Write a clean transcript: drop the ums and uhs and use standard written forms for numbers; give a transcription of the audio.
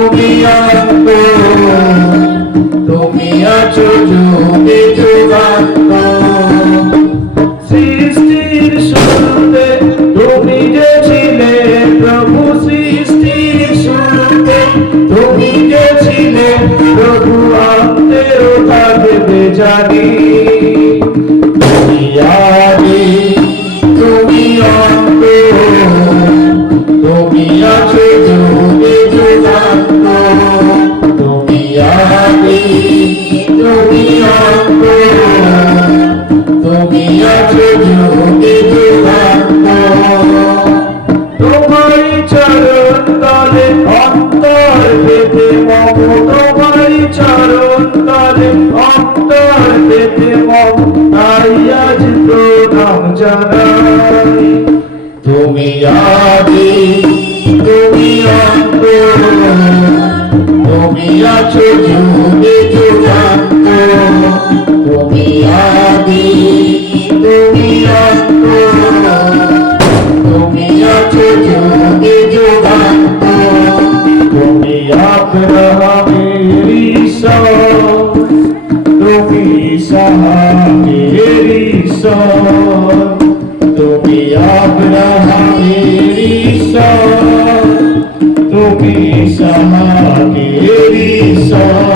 তুমি অন্ত, তুমি আছো যুগে যুগান্ত। সৃষ্টির শুরুতে তুমি যে ছিলে প্রভু, সৃষ্টির শুরুতে তুমি যে ছিলে প্রভু, অন্তেও থাকবে জানি। তুমি আদি, তুমি অন্ত, তুমি আছো যুগে যুগান্ত। তুমি আদি, তুমি অন্ত, তুমি আছো যুগে যুগান্ত। তোমারই চরণ তলে অন্তর পেতে মম, তোমারই চরণ তলে অন্তর পেতে মম, তাই আজ প্রণাম জানাই। তুমি আদি, তুমি অন্ত, তুমি আছো যুগে যুগান্ত। তুমি আদি, তুমি অন্ত, তুমি আছো যুগে যুগান্ত। তুমি আব্রাহামের ঈশ্বর, তুমি ইসাহাকের ঈশ্বর। তুমি আব্রাহামের ঈশ্বর, তুমি ইসাহাকের ঈশ্বর।